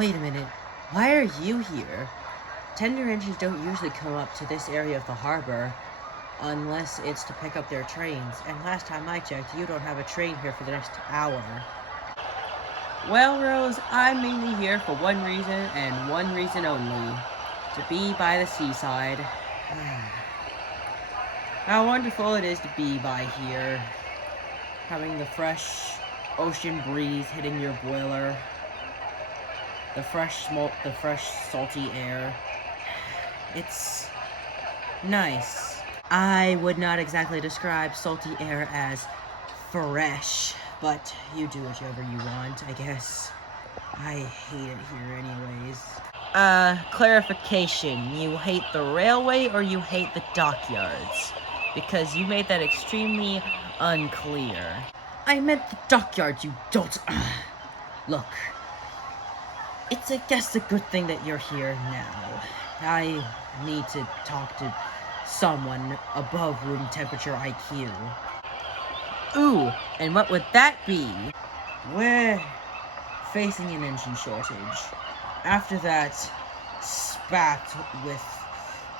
Wait a minute, why are you here? Tender engines don't usually come up to this area of the harbor unless it's to pick up their trains, and last time I checked, you don't have a train here for the next hour. Well, Rose, I'm mainly here for one reason, and one reason only. To be by the seaside. How wonderful it is to be by here. Having the fresh ocean breeze hitting your boiler. The fresh salty air. It's nice. I would not exactly describe salty air as fresh, but you do whichever you want, I guess. I hate it here anyways. Clarification. You hate the railway or you hate the dockyards? Because you made that extremely unclear. I meant the dockyards, you dolt. Look. It's, I guess, a good thing that you're here now. I need to talk to someone above room temperature IQ. Ooh, and what would that be? We're facing an engine shortage. After that spat with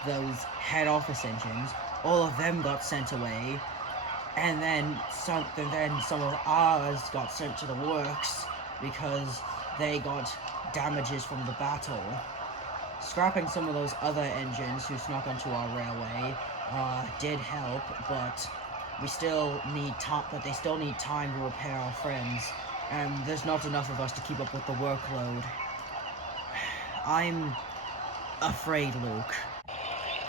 those head office engines, all of them got sent away, and then some of ours got sent to the works because they got damages from the battle. Scrapping some of those other engines who snuck onto our railway did help, but we still need time. But they still need time to repair our friends, and there's not enough of us to keep up with the workload. I'm afraid, Luke.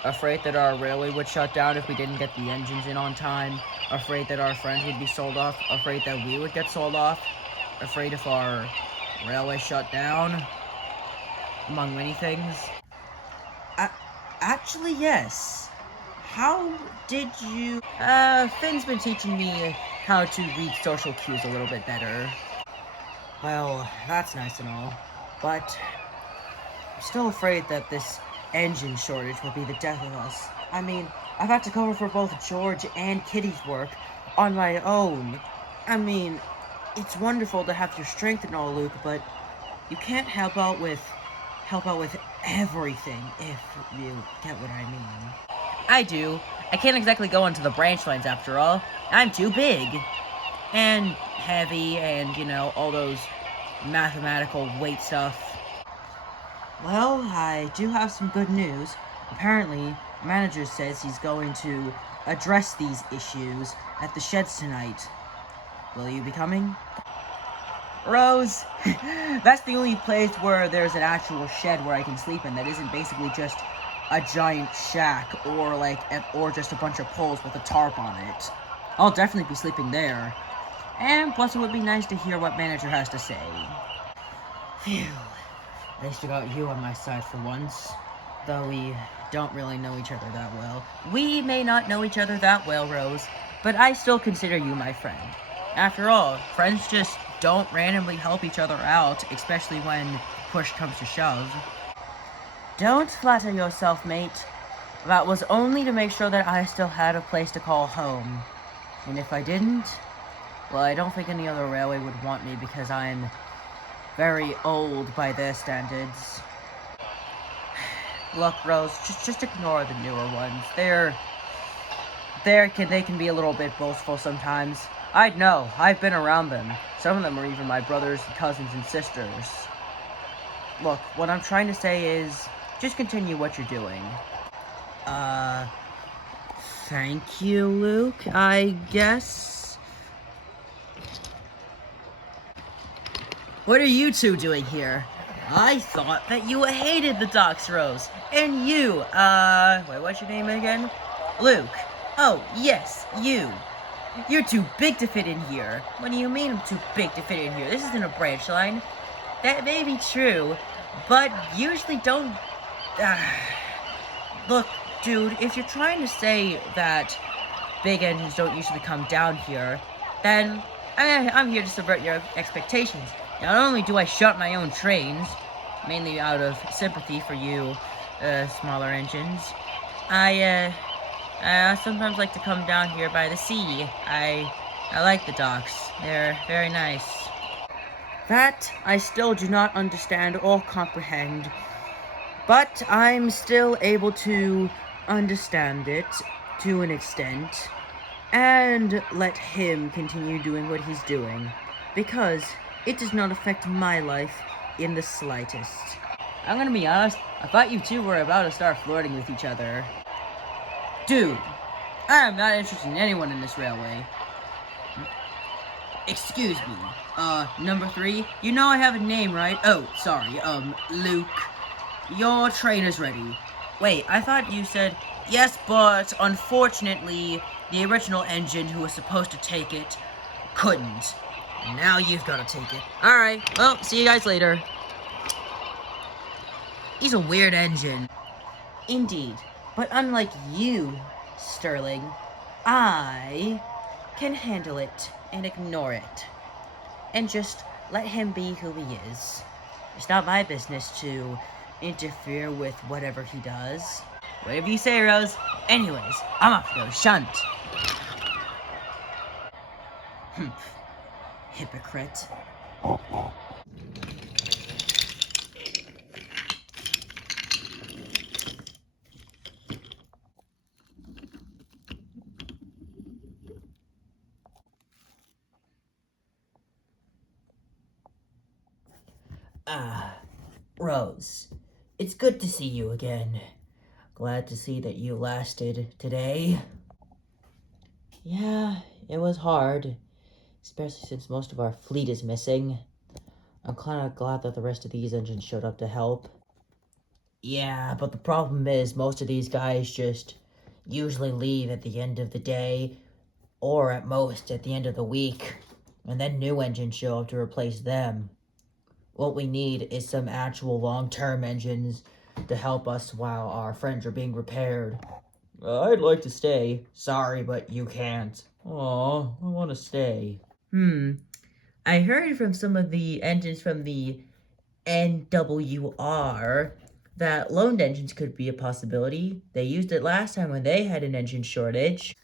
Afraid that our railway would shut down if we didn't get the engines in on time. Afraid that our friends would be sold off. Afraid that we would get sold off. Afraid if our railway shut down. Among many things. Actually, yes. How did you... Finn's been teaching me how to read social cues a little bit better. Well, that's nice and all, but I'm still afraid that this engine shortage will be the death of us. I mean, I've had to cover for both George and Kitty's work on my own. I mean, it's wonderful to have your strength and all, Luke, but you can't help out with everything, if you get what I mean. I do. I can't exactly go onto the branch lines after all. I'm too big. And heavy and, you know, all those mathematical weight stuff. Well, I do have some good news. Apparently, manager says he's going to address these issues at the sheds tonight. Will you be coming? Rose, that's the only place where there's an actual shed where I can sleep in that isn't basically just a giant shack or just a bunch of poles with a tarp on it. I'll definitely be sleeping there. And plus it would be nice to hear what manager has to say. Phew. At least I got you on my side for once. Though we don't really know each other that well. We may not know each other that well, Rose, but I still consider you my friend. After all, friends just don't randomly help each other out, especially when push comes to shove. Don't flatter yourself, mate. That was only to make sure that I still had a place to call home. And if I didn't, well, I don't think any other railway would want me because I'm very old by their standards. Look, Rose, just ignore the newer ones. They can be a little bit boastful sometimes. I know, I've been around them. Some of them are even my brothers, cousins, and sisters. Look, what I'm trying to say is, just continue what you're doing. Thank you, Luke, I guess? What are you two doing here? I thought that you hated the docks, Rose. And you, wait, what's your name again? Luke. Oh, yes, you. You're too big to fit in here. What do you mean I'm too big to fit in here? This isn't a branch line. That may be true, but usually don't... Look, dude, if you're trying to say that big engines don't usually come down here, then I'm here to subvert your expectations. Not only do I shut my own trains, mainly out of sympathy for you, smaller engines, I sometimes like to come down here by the sea. I like the docks. They're very nice. That I still do not understand or comprehend, but I'm still able to understand it to an extent and let him continue doing what he's doing, because it does not affect my life in the slightest. I'm gonna be honest, I thought you two were about to start flirting with each other. Dude, I am not interested in anyone in this railway. Excuse me, number 3, you know I have a name, right? Oh, sorry, Luke. Your train is ready. Wait, I thought you said, yes, but unfortunately, the original engine who was supposed to take it couldn't. Now you've got to take it. Alright, well, see you guys later. He's a weird engine. Indeed, but unlike you, Sterling, I can handle it and ignore it. And just let him be who he is. It's not my business to interfere with whatever he does. Whatever you say, Rose. Anyways, I'm off to go shunt. Hypocrite. Rose, it's good to see you again. Glad to see that you lasted today. Yeah, it was hard, especially since most of our fleet is missing. I'm kind of glad that the rest of these engines showed up to help. Yeah, but the problem is most of these guys just usually leave at the end of the day, or at most at the end of the week, and then new engines show up to replace them. What we need is some actual long-term engines to help us while our friends are being repaired. I'd like to stay. Sorry, but you can't. Aw, I want to stay. I heard from some of the engines from the NWR that loaned engines could be a possibility. They used it last time when they had an engine shortage.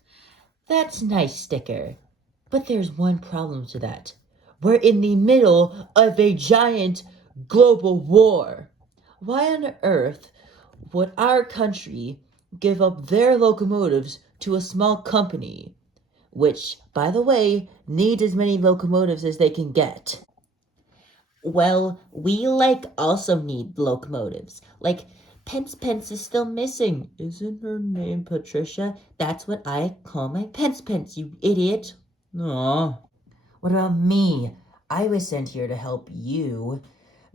That's nice, Sticker. But there's one problem to that. We're in the middle of a giant global war. Why on earth would our country give up their locomotives to a small company, which, by the way, needs as many locomotives as they can get? Well, we also need locomotives. Pence is still missing. Isn't her name Patricia? That's what I call my Pence, you idiot. Aw. What about me? I was sent here to help you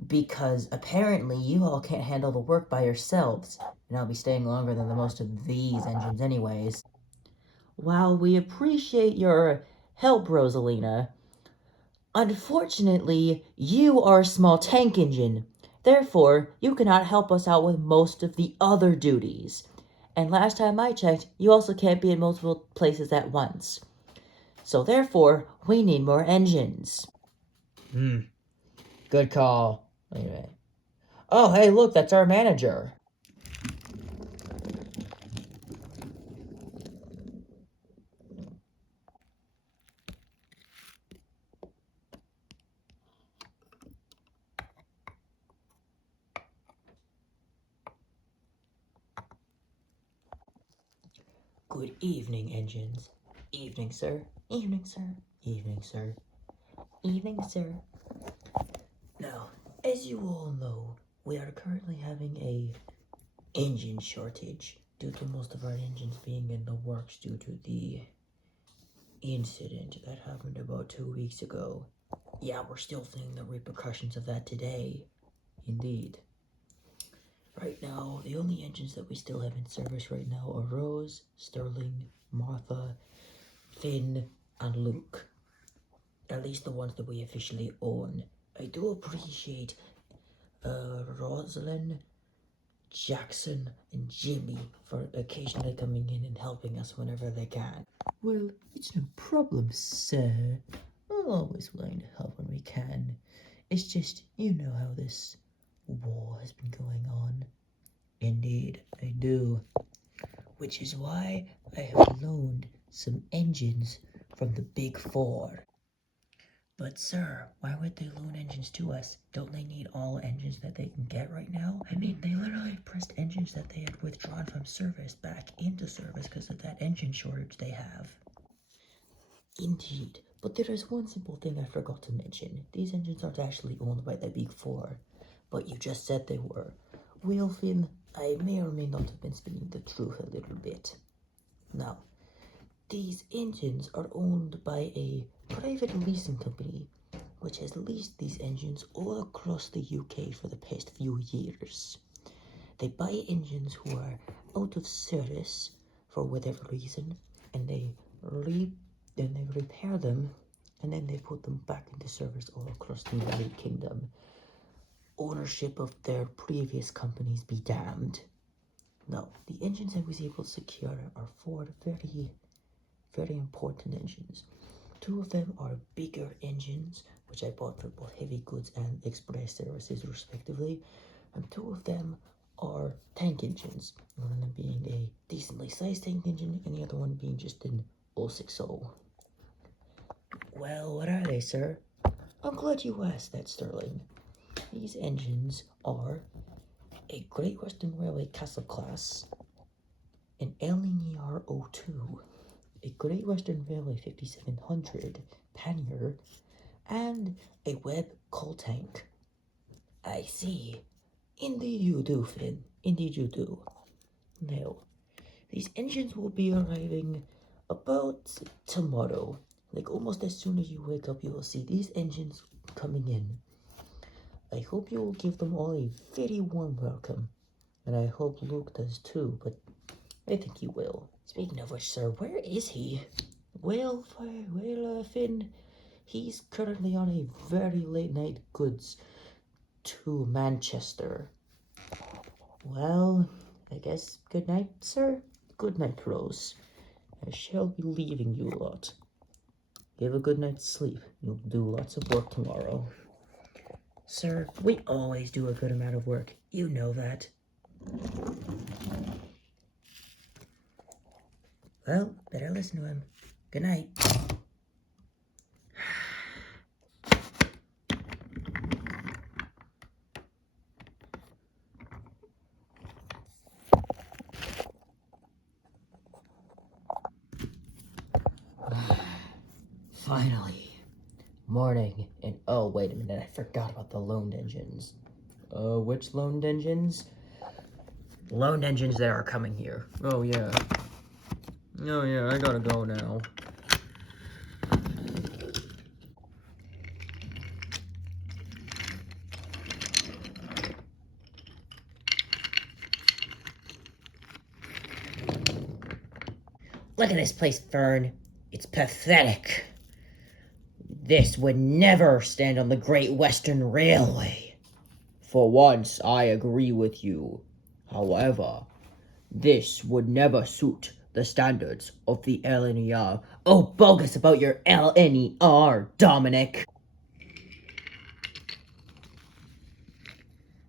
because apparently you all can't handle the work by yourselves, and I'll be staying longer than the most of these engines anyways. While we appreciate your help, Rosalina, unfortunately, you are a small tank engine. Therefore, you cannot help us out with most of the other duties. And last time I checked, you also can't be in multiple places at once. So therefore, we need more engines. Good call. Anyway. Oh, hey, look, that's our manager. Good evening, engines. Evening, sir. Evening, sir. Evening, sir. Evening, sir. Now, as you all know, we are currently having a engine shortage due to most of our engines being in the works due to the incident that happened about 2 weeks ago. Yeah, we're still feeling the repercussions of that today. Indeed. Right now, the only engines that we still have in service right now are Rose, Sterling, Martha, Finn, and Luke. At least the ones that we officially own. I do appreciate Rosalind, Jackson, and Jimmy for occasionally coming in and helping us whenever they can. Well, it's no problem, sir. We're always willing to help when we can. It's just, you know how this war has been going on. Indeed, I do. Which is why I have loaned some engines from the Big Four. But sir, why would they loan engines to us? Don't they need all engines that they can get right now? I mean, they literally pressed engines that they had withdrawn from service back into service because of that engine shortage they have. Indeed, but there is one simple thing I forgot to mention. These engines aren't actually owned by the Big Four, but you just said they were. Well, Finn, I may or may not have been speaking the truth a little bit. Now, these engines are owned by a private leasing company, which has leased these engines all across the UK for the past few years. They buy engines who are out of service for whatever reason, and they repair them, and then they put them back into service all across the United Kingdom. Ownership of their previous companies be damned. Now, the engines I was able to secure are four very, very important engines. Two of them are bigger engines, which I bought for both heavy goods and express services respectively, and two of them are tank engines, one of them being a decently sized tank engine and the other one being just an 060. Well, what are they, sir? I'm glad you asked that, Sterling. These engines are a Great Western Railway Castle Class, an LNER 02, a Great Western Railway 5700 pannier, and a Webb coal tank. I see. Indeed you do, Finn. Indeed you do. Now, these engines will be arriving about tomorrow. Like almost as soon as you wake up, you will see these engines coming in. I hope you will give them all a very warm welcome. And I hope Luke does too, but I think he will. Speaking of which, sir, where is he? Well, Finn, he's currently on a very late night goods to Manchester. Well, I guess good night, sir. Good night, Rose. I shall be leaving you lot. Give a good night's sleep. You'll do lots of work tomorrow. Sir, we always do a good amount of work. You know that. Well, better listen to him. Good night. Finally. Morning. And oh, wait a minute. I forgot about the loaned engines. Which loaned engines? Loaned engines that are coming here. Oh, yeah. Oh, yeah, I gotta go now. Look at this place, Fern. It's pathetic. This would never stand on the Great Western Railway. For once, I agree with you. However, this would never suit the standards of the LNER. Oh, bogus about your LNER, Dominic.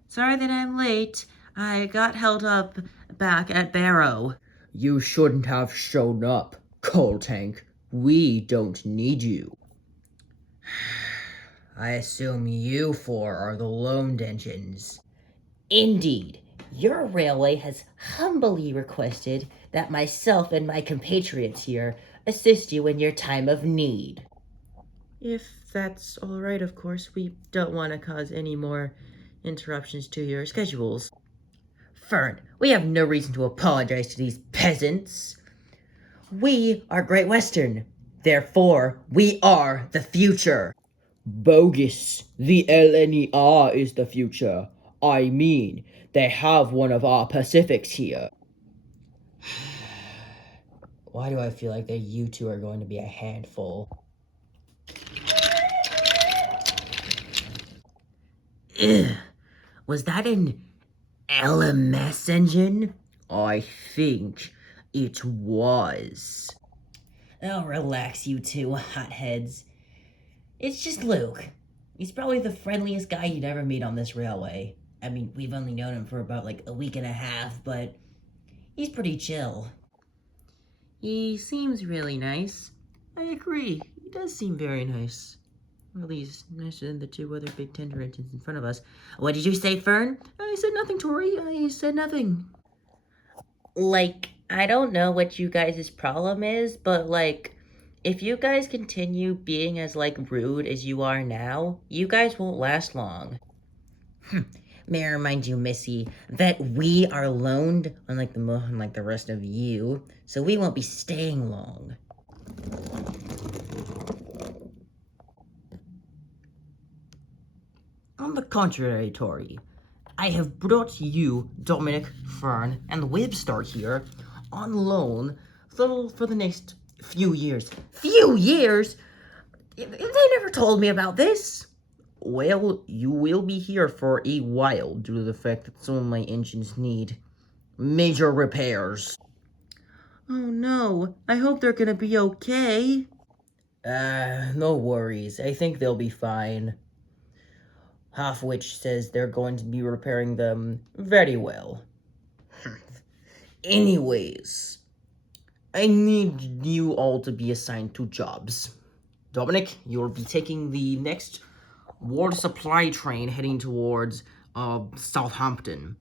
Sorry that I'm late. I got held up back at Barrow. You shouldn't have shown up, Coal Tank. We don't need you. I assume you four are the loaned engines. Indeed. Your railway has humbly requested that myself and my compatriots here assist you in your time of need. If that's all right, of course. We don't want to cause any more interruptions to your schedules. Fern, we have no reason to apologize to these peasants. We are Great Western. Therefore, we are the future. Bogus. The LNER is the future. I mean, they have one of our Pacifics here. Why do I feel like that you two are going to be a handful? Ugh. Was that an LMS engine? I think it was. Oh, relax, you two hotheads. It's just Luke. He's probably the friendliest guy you'd ever meet on this railway. I mean, we've only known him for about like a week and a half, but he's pretty chill. He seems really nice. I agree. He does seem very nice. At least nicer than the two other big tender engines in front of us. What did you say, Fern? I said nothing, Tori. I said nothing. Like, I don't know what you guys' problem is, but like, if you guys continue being as like rude as you are now, you guys won't last long. May I remind you, Missy, that we are loaned, unlike the rest of you, so we won't be staying long. On the contrary, Tori, I have brought you, Dominic, Fern, and Webster here on loan for the next few years. Few years? They never told me about this. Well, you will be here for a while due to the fact that some of my engines need major repairs. Oh no, I hope they're gonna be okay. No worries. I think they'll be fine. Half which says they're going to be repairing them very well. Anyways, I need you all to be assigned to jobs. Dominic, you'll be taking the next water supply train heading towards Southampton.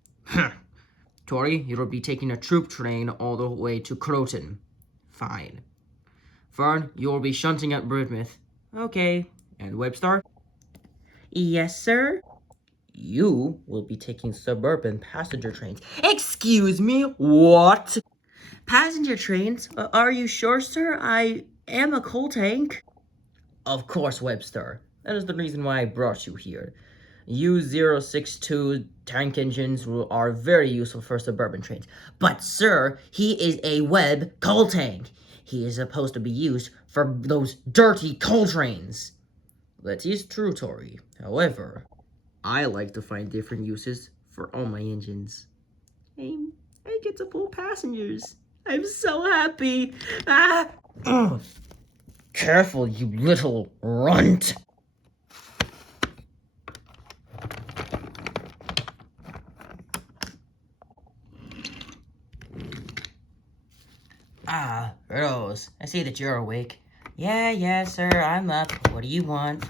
Tori, you'll be taking a troop train all the way to Croton. Fine. Fern, you'll be shunting at Bournemouth. Okay. And Webster? Yes, sir? You will be taking suburban passenger trains. Excuse me, what? Passenger trains? Are you sure, sir? I am a coal tank. Of course, Webster. That is the reason why I brought you here. U062 tank engines are very useful for suburban trains. But, sir, he is a web coal tank. He is supposed to be used for those dirty coal trains. That is true, Tori. However, I like to find different uses for all my engines. I get to pull passengers. I'm so happy. Careful, you little runt. Rose, I see that you're awake. Yeah, sir, I'm up. What do you want?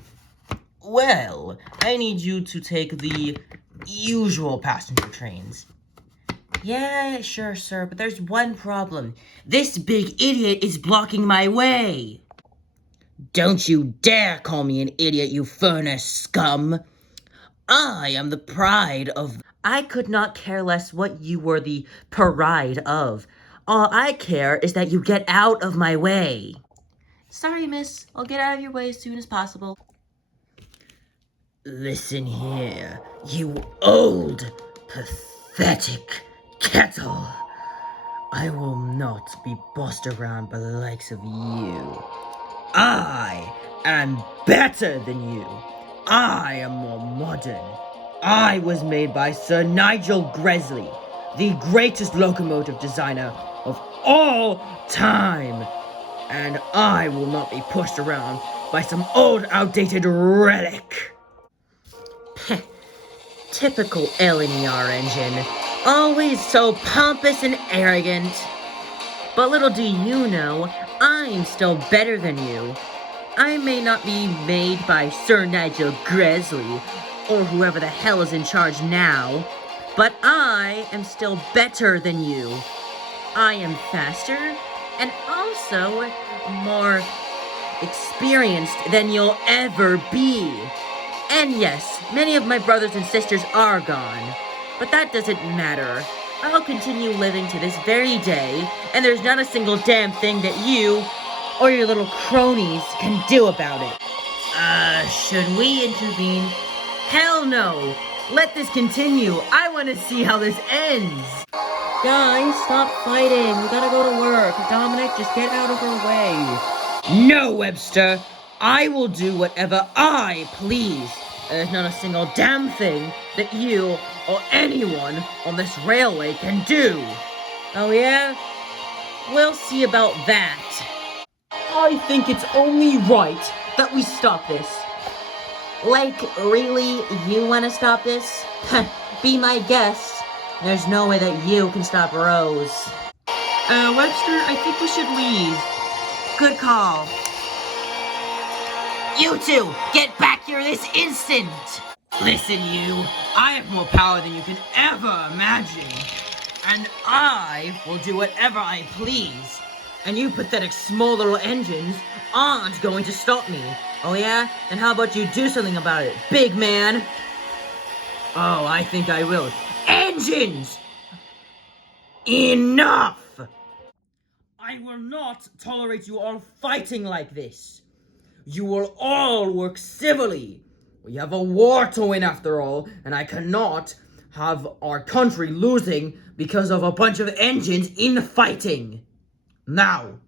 Well, I need you to take the usual passenger trains. Yeah, sure, sir, but there's one problem. This big idiot is blocking my way. Don't you dare call me an idiot, you furnace scum. I am the pride of... I could not care less what you were the pride of. All I care is that you get out of my way. Sorry, miss. I'll get out of your way as soon as possible. Listen here, you old, pathetic kettle. I will not be bossed around by the likes of you. I am better than you. I am more modern. I was made by Sir Nigel Gresley, the greatest locomotive designer of all time. And I will not be pushed around by some old, outdated relic. Typical LNER engine. Always so pompous and arrogant. But little do you know, I'm still better than you. I may not be made by Sir Nigel Gresley, or whoever the hell is in charge now, but I am still better than you. I am faster, and also more experienced than you'll ever be. And yes, many of my brothers and sisters are gone, but that doesn't matter. I'll continue living to this very day, and there's not a single damn thing that you or your little cronies can do about it. Should we intervene? Hell no! Let this continue. I want to see how this ends. Guys, stop fighting. We gotta go to work. Dominic, just get out of our way. No, Webster. I will do whatever I please. There's not a single damn thing that you or anyone on this railway can do. Oh yeah? We'll see about that. I think it's only right that we stop this. Like, really? You want to stop this? Be my guest. There's no way that you can stop Rose. Webster, I think we should leave. Good call. You two, get back here this instant! Listen, you, I have more power than you can ever imagine. And I will do whatever I please. And you pathetic small little engines aren't going to stop me. Oh yeah? Then how about you do something about it, big man? Oh, I think I will. Engines! Enough! I will not tolerate you all fighting like this. You will all work civilly. We have a war to win after all, and I cannot have our country losing because of a bunch of engines infighting. Now,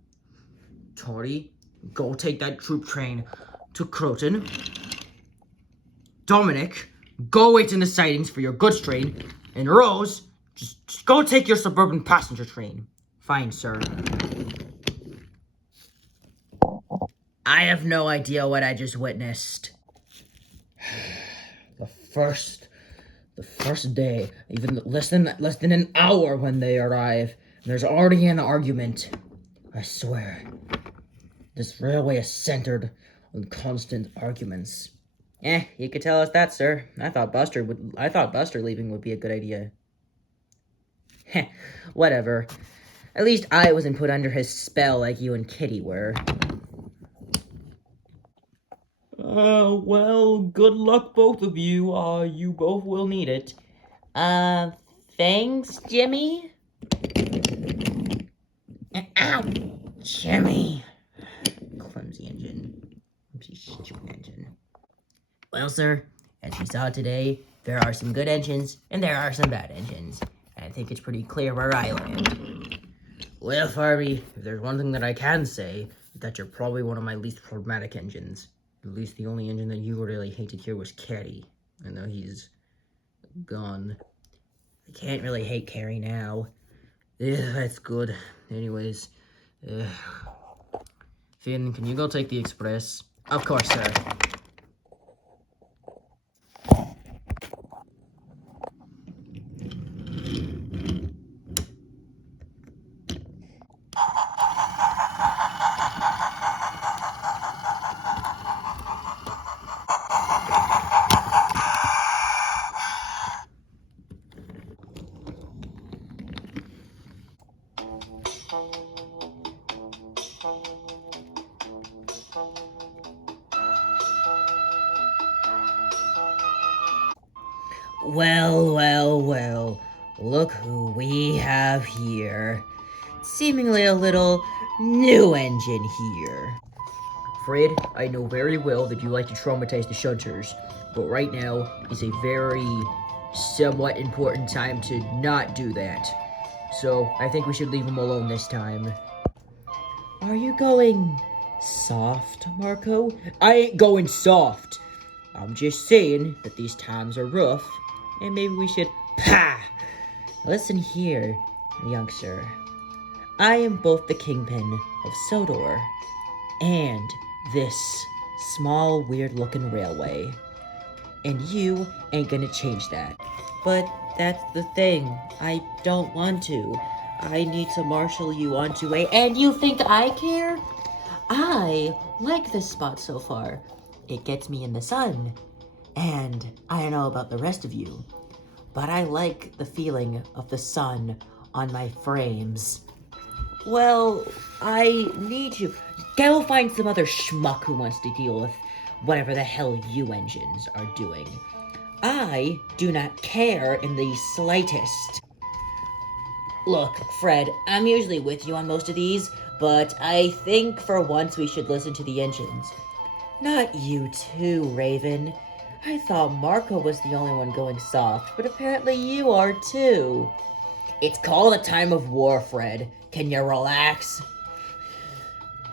Tori, go take that troop train to Croton. Dominic, go wait in the sidings for your goods train. And Rose, just go take your suburban passenger train. Fine, sir. I have no idea what I just witnessed. The first day, even less than an hour when they arrive, and there's already an argument. I swear, this railway is centered on constant arguments. You could tell us that, sir. I thought Buster leaving would be a good idea. Heh, whatever. At least I wasn't put under his spell like you and Kitty were. Well, good luck, both of you. You both will need it. Thanks, Jimmy? Ow! Jimmy. Clumsy engine. Stupid engine. Well, sir, as you saw today, there are some good engines, and there are some bad engines. I think it's pretty clear where I land. Well, Farby, if there's one thing that I can say, that you're probably one of my least problematic engines. At least the only engine that you really hated here was Caddy. I know he's gone. I can't really hate Carrie now. Yeah, that's good. Anyways, Finn, can you go take the express? Of course, sir. Well, look who we have here. Seemingly a little new engine here. Fred, I know very well that you like to traumatize the Shunters, but right now is a very somewhat important time to not do that. So, I think we should leave him alone this time. Are you going soft, Marco? I ain't going soft. I'm just saying that these times are rough, and maybe we should... Pah! Listen here, youngster. I am both the kingpin of Sodor and this small, weird-looking railway. And you ain't gonna change that. But that's the thing. I don't want to. I need to marshal you onto a... And you think I care? I like this spot so far. It gets me in the sun. And I don't know about the rest of you, but I like the feeling of the sun on my frames. Well, I need to go find some other schmuck who wants to deal with whatever the hell you engines are doing. I do not care in the slightest. Look, Fred, I'm usually with you on most of these, but I think for once we should listen to the engines. Not you too, Raven. I thought Marco was the only one going soft, but apparently you are too. It's called a time of war, Fred. Can you relax?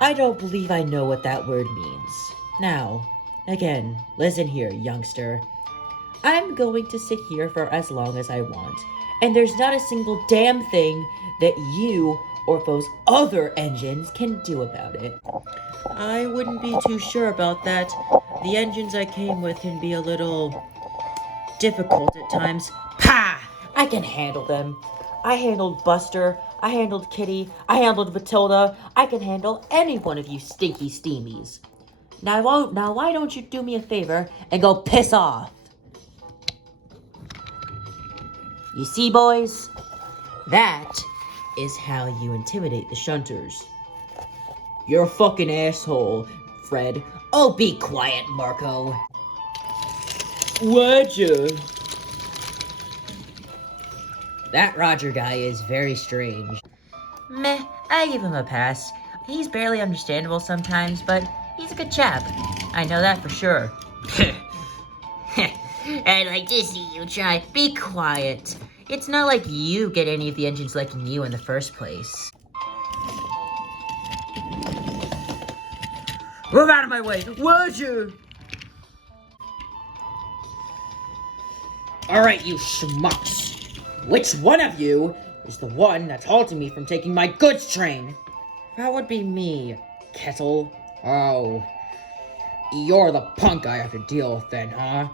I don't believe I know what that word means. Now, again, listen here, youngster. I'm going to sit here for as long as I want, and there's not a single damn thing that you or those other engines can do about it. I wouldn't be too sure about that. The engines I came with can be a little difficult at times. Pah! I can handle them. I handled Buster, I handled Kitty, I handled Matilda. I can handle any one of you stinky steamies. Now why don't you do me a favor and go piss off? You see, boys? That is how you intimidate the Shunters. You're a fucking asshole, Fred. Oh, be quiet, Marco. Roger. That Roger guy is very strange. Meh, I give him a pass. He's barely understandable sometimes, but he's a good chap. I know that for sure. I'd like to see you try. Be quiet. It's not like you get any of the engines liking you in the first place. Move out of my way, would you? Alright, you schmucks. Which one of you is the one that's halting me from taking my goods train? That would be me, Kettle. Oh. You're the punk I have to deal with then, huh?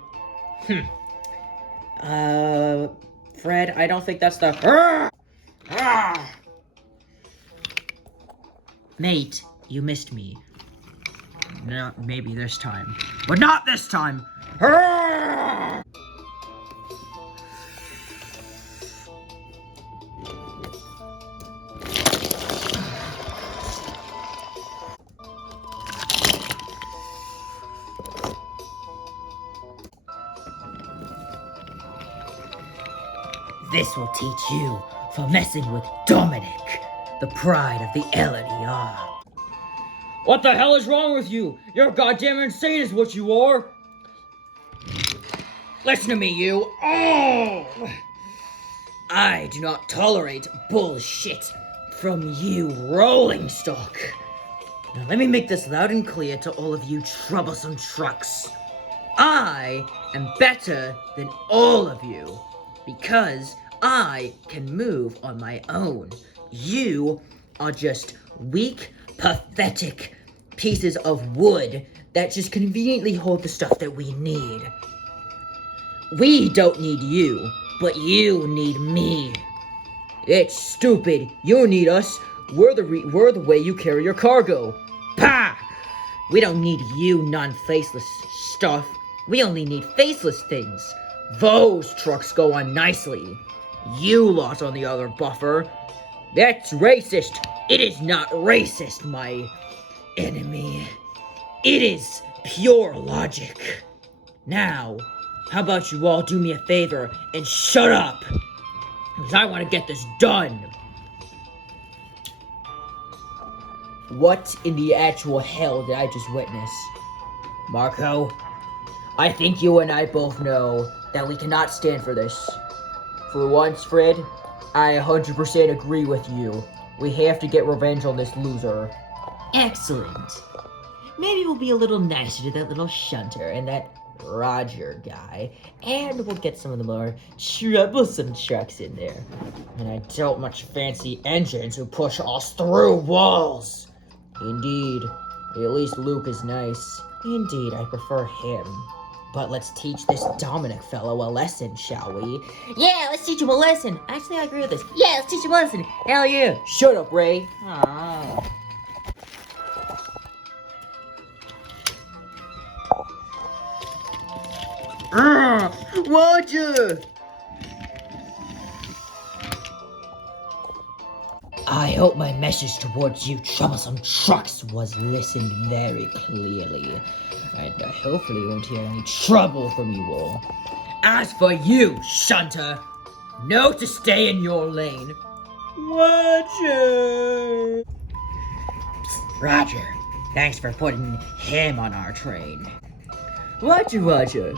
Fred, I don't think that's the... Mate, you missed me. No, maybe this time. But not this time! This will teach you for messing with Dominic, the pride of the LNER. What the hell is wrong with you? You're goddamn insane is what you are! Listen to me, you! Oh! I do not tolerate bullshit from you, rolling stock. Now let me make this loud and clear to all of you troublesome trucks. I am better than all of you, because I can move on my own. You are just weak, pathetic pieces of wood that just conveniently hold the stuff that we need. We don't need you, but you need me. It's stupid. You need us. We're the way you carry your cargo. Pah! We don't need you non-faceless stuff. We only need faceless things. Those trucks go on nicely. You lot on the other buffer. That's racist. It is not racist, my enemy. It is pure logic. Now, how about you all do me a favor and shut up? Because I want to get this done. What in the actual hell did I just witness? Marco, I think you and I both know that we cannot stand for this. For once, Fred, I 100% agree with you. We have to get revenge on this loser. Excellent. Maybe we'll be a little nicer to that little Shunter and that Roger guy, and we'll get some of the more troublesome trucks in there. And I don't much fancy engines who push us through walls. Indeed. At least Luke is nice. Indeed, I prefer him. But let's teach this Dominic fellow a lesson, shall we? Yeah, let's teach him a lesson. Actually, I agree with this. Yeah, let's teach him a lesson. Hell yeah. Shut up, Ray. Aww. Roger! I hope my message towards you troublesome trucks was listened very clearly, and I hopefully won't hear any trouble from you all. As for you, Shunter, know to stay in your lane. Roger! Roger, thanks for putting him on our train. Roger.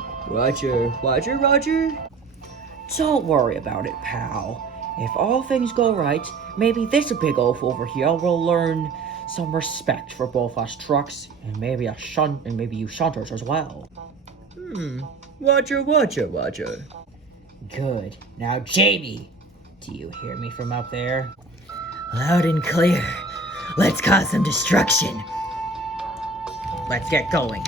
Don't worry about it, pal. If all things go right, maybe this big oaf over here will learn some respect for both us trucks, and maybe you Shunters as well. Roger. Good. Now, Jamie, do you hear me from up there? Loud and clear. Let's cause some destruction. Let's get going.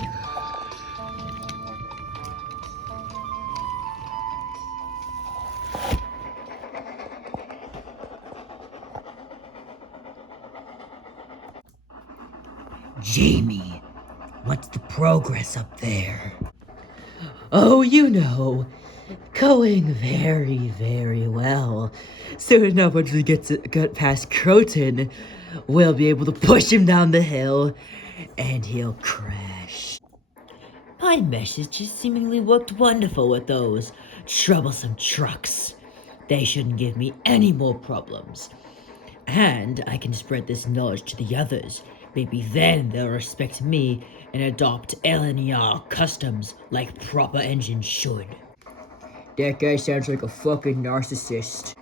Jamie, What's the progress up there? Oh, you know, going very, very well. Soon enough, once we get past Croton, we'll be able to push him down the hill, and he'll crash. My messages seemingly worked wonderful with those troublesome trucks. They shouldn't give me any more problems. And I can spread this knowledge to the others. Maybe then they'll respect me and adopt LNER customs like proper engines should. That guy sounds like a fucking narcissist.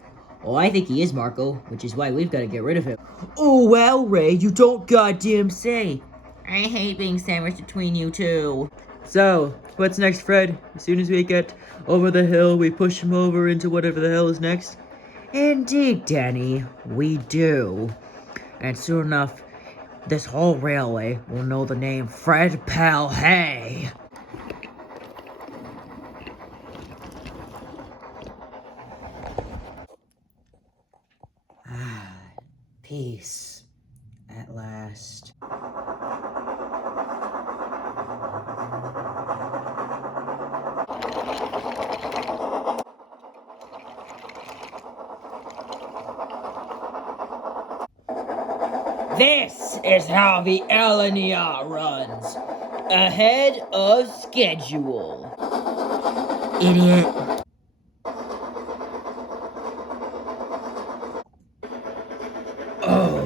Oh, I think he is, Marco, which is why we've got to get rid of him. Oh, well, Ray, you don't goddamn say. I hate being sandwiched between you two. So, what's next, Fred? As soon as we get over the hill, we push him over into whatever the hell is next? Indeed, Danny, we do. And soon enough, this whole railway will know the name Fred Pal Hay. Peace. At last. This is how the LNER runs. Ahead of schedule. Idiot. Oh,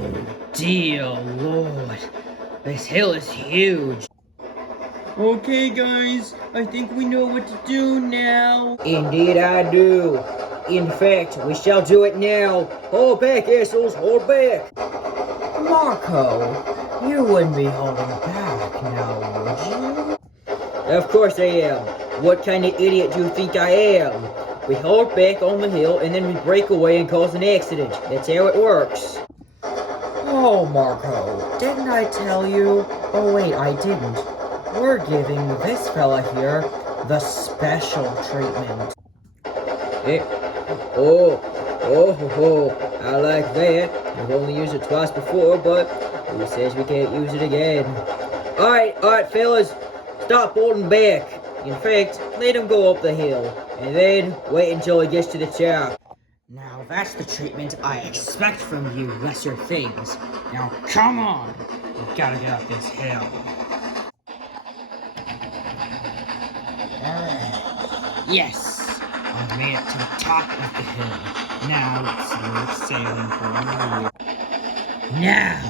dear Lord. This hill is huge. Okay, guys, I think we know what to do now. Indeed I do. In fact, we shall do it now. Hold back, assholes, hold back. Marco, you wouldn't be holding back now, would you? Of course I am. What kind of idiot do you think I am? We hold back on the hill and then we break away and cause an accident. That's how it works. Oh, Marco, didn't I tell you? Oh, wait, I didn't. We're giving this fella here the special treatment. I like that. We've only used it twice before, but who says we can't use it again? Alright, fellas, stop holding back. In fact, let him go up the hill, and then wait until he gets to the top. Now that's the treatment I expect from you, lesser things. Now come on, we've gotta get up this hill. Yes, I've made it to the top of the hill. Now it's smooth sailing for a Now,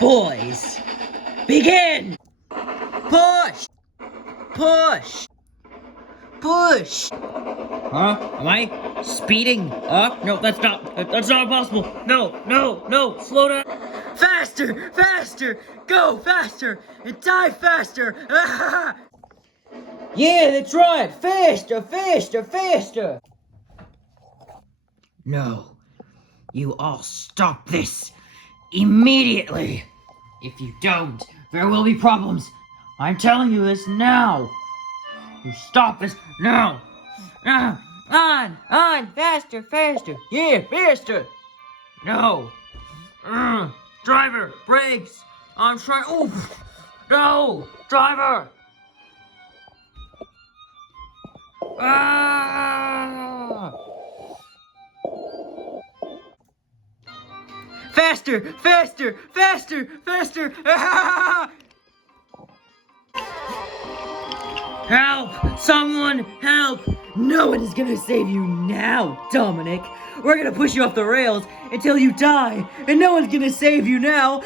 boys, begin! Push! Push! Push! Huh? Am I speeding up? No, that's not possible. No, slow down. Faster! Faster! Go faster! And die faster! Yeah, that's right! Faster! Faster! Faster! No. You all stop this immediately. If you don't, there will be problems. I'm telling you this now. You stop this now. On, faster, faster. Yeah, faster. No. Driver, brakes. I'm trying. Oh, no, driver. Faster, faster, faster, faster. Help! Someone help! No one is gonna save you now, Dominic. We're gonna push you off the rails until you die, and no one's gonna save you now.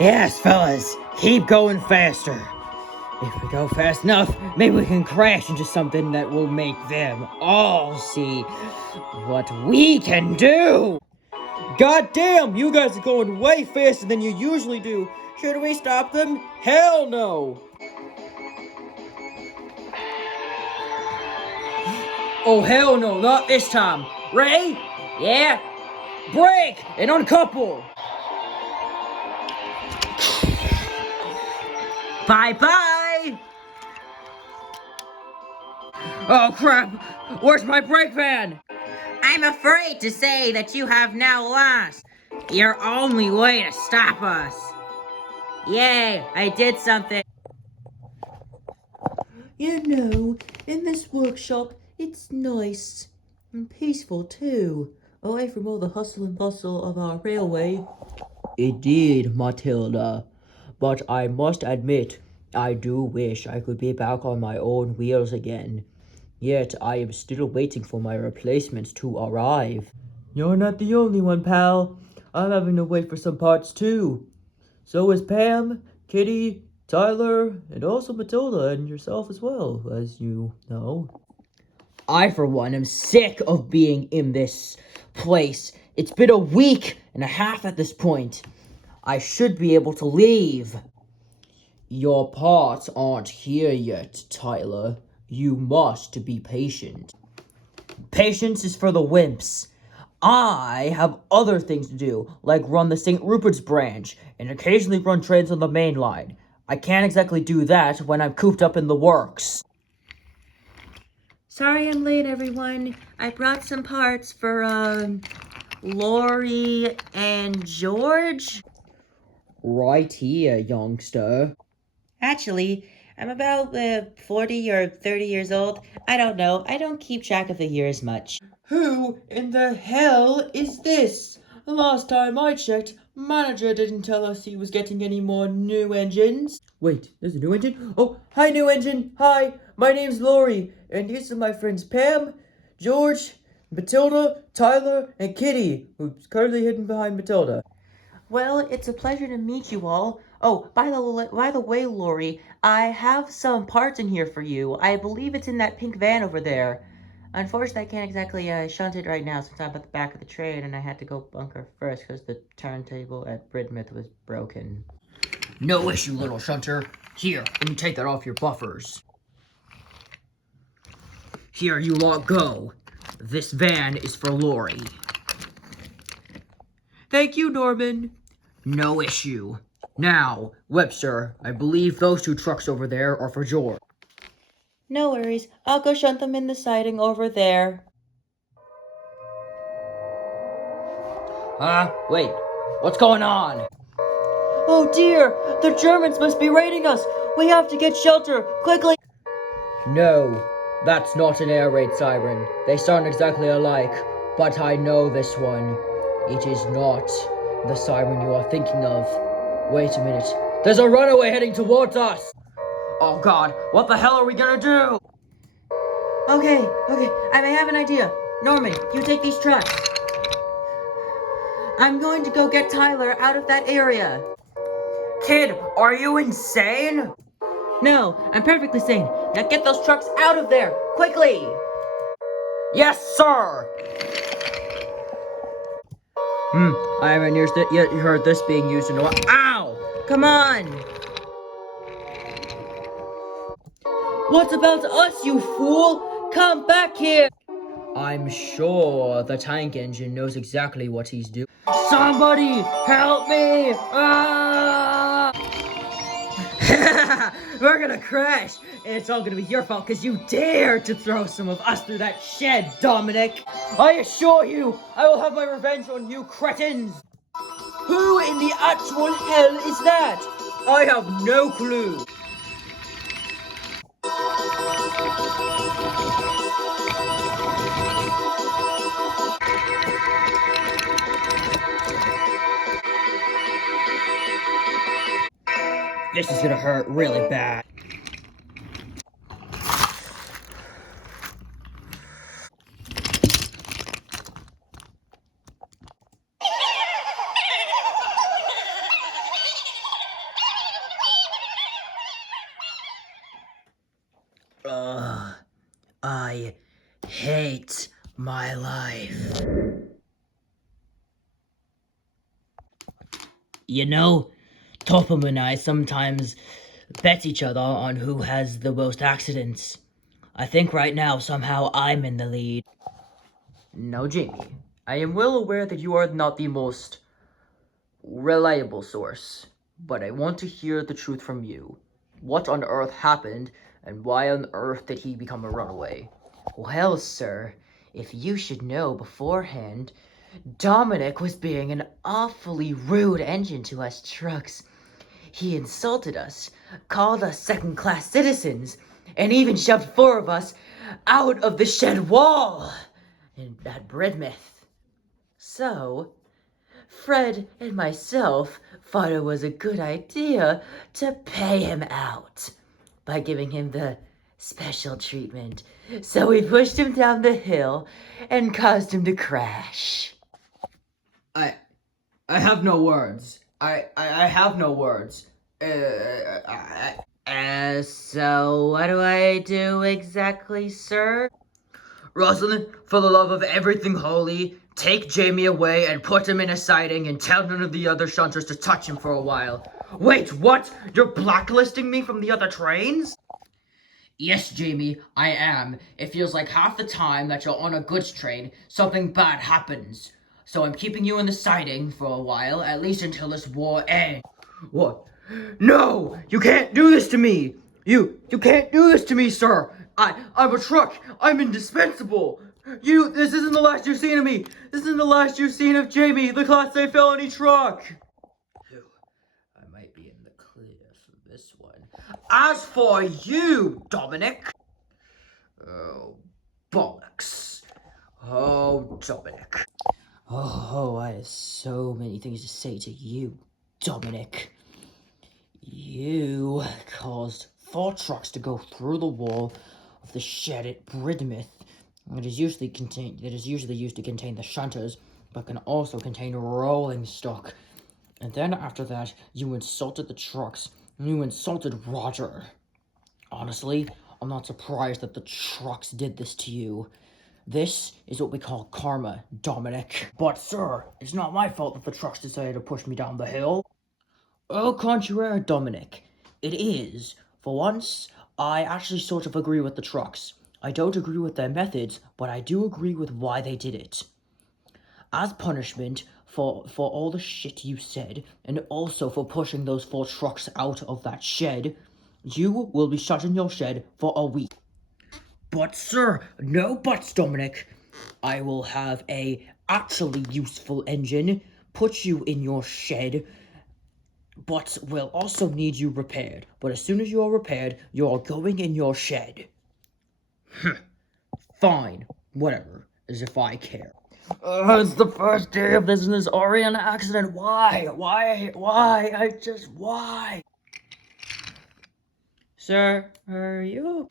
Yes, fellas, keep going faster. If we go fast enough, maybe we can crash into something that will make them all see what we can do. God damn, you guys are going way faster than you usually do. Should we stop them? Hell no. Oh, hell no, not this time. Ray? Yeah? Brake and uncouple. Bye-bye. Oh crap! Where's my brake van? I'm afraid to say that you have now lost your only way to stop us. Yay, I did something. You know, in this workshop, it's nice and peaceful too, away from all the hustle and bustle of our railway. Indeed, Matilda. But I must admit, I do wish I could be back on my own wheels again. Yet I am still waiting for my replacements to arrive. You're not the only one, pal. I'm having to wait for some parts too. So is Pam, Kitty, Tyler, and also Matilda and yourself as well, as you know. I, for one, am sick of being in this place. It's been a week and a half at this point. I should be able to leave. Your parts aren't here yet, Tyler. You must be patient. Patience is for the wimps. I have other things to do, like run the St. Rupert's branch, and occasionally run trains on the main line. I can't exactly do that when I'm cooped up in the works. Sorry I'm late, everyone. I brought some parts for, Lori and George. Right here, youngster. Actually, I'm about 40 or 30 years old. I don't know. I don't keep track of the years much. Who in the hell is this? Last time I checked, manager didn't tell us he was getting any more new engines. Wait, there's a new engine? Oh, hi, new engine. Hi, my name's Lori, and these are my friends Pam, George, Matilda, Tyler, and Kitty, who's currently hidden behind Matilda. Well, it's a pleasure to meet you all. Oh, by the way, Lori, I have some parts in here for you. I believe it's in that pink van over there. Unfortunately, I can't exactly shunt it right now since I'm at the back of the train and I had to go bunker first because the turntable at Bridmouth was broken. No issue, little shunter. Here, let me take that off your buffers. Here you lot go. This van is for Lori. Thank you, Norman. No issue. Now, Webster, I believe those two trucks over there are for George. No worries. I'll go shunt them in the siding over there. Wait. What's going on? Oh dear! The Germans must be raiding us! We have to get shelter! Quickly! No, that's not an air raid siren. They sound exactly alike, but I know this one. It is not the siren you are thinking of. Wait a minute. There's a runaway heading towards us! Oh god, what the hell are we gonna do? Okay, I may have an idea. Norman, you take these trucks. I'm going to go get Tyler out of that area. Kid, are you insane? No, I'm perfectly sane. Now get those trucks out of there, quickly! Yes, sir! I haven't yet heard this being used in a while. Ow! Come on! What about us, you fool? Come back here! I'm sure the tank engine knows exactly what he's doing. Somebody help me! Ah! We're gonna crash! And it's all gonna be your fault because you dared to throw some of us through that shed, Dominic! I assure you, I will have my revenge on you cretins! Who in the actual hell is that? I have no clue! This is gonna hurt really bad. I hate my life. You know, Topham and I sometimes bet each other on who has the most accidents. I think right now somehow I'm in the lead. Now, Jamie, I am well aware that you are not the most reliable source, but I want to hear the truth from you. What on earth happened, and why on earth did he become a runaway? Well, sir, if you should know beforehand, Dominic was being an awfully rude engine to us trucks. He insulted us, called us second-class citizens, and even shoved 4 of us out of the shed wall at Bridmouth. So, Fred and myself thought it was a good idea to pay him out by giving him the special treatment. So we pushed him down the hill and caused him to crash. I have no words. I have no words. So what do I do exactly, sir? Rosalind, for the love of everything holy, take Jamie away and put him in a siding and tell none of the other shunters to touch him for a while. Wait, what? You're blacklisting me from the other trains? Yes, Jamie, I am. It feels like half the time that you're on a goods train, something bad happens. So I'm keeping you in the siding for a while, at least until this war ends. What? No! You can't do this to me! You can't do this to me, sir! I'm a truck! I'm indispensable! This isn't the last you've seen of me! This isn't the last you've seen of Jamie, the Class A felony truck! I might be in the clear for this one. As for you, Dominic... Oh, bollocks. Oh, Dominic. Oh, I have so many things to say to you, Dominic. You caused 4 trucks to go through the wall of the shed at Bridmouth. It is usually used to contain the shunters, but can also contain rolling stock. And then after that, you insulted the trucks, and you insulted Roger. Honestly, I'm not surprised that the trucks did this to you. This is what we call karma, Dominic. But, sir, it's not my fault that the trucks decided to push me down the hill. Au contraire, Dominic. It is. For once, I actually sort of agree with the trucks. I don't agree with their methods, but I do agree with why they did it. As punishment for all the shit you said, and also for pushing those 4 trucks out of that shed, you will be shut in your shed for a week. But, sir, no buts, Dominic. I will have a actually useful engine put you in your shed, but will also need you repaired. But as soon as you're repaired, you're going in your shed. Fine, whatever, as if I care. It's the first day of this Orion accident. Why? Why? Sir, are you?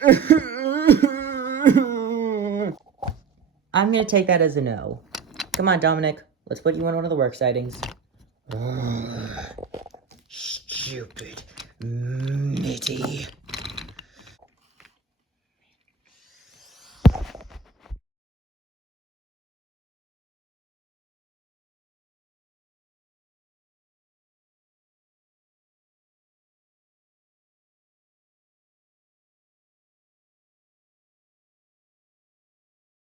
I'm gonna take that as a no. Come on, Dominic. Let's put you on one of the work sightings. Stupid Mitty.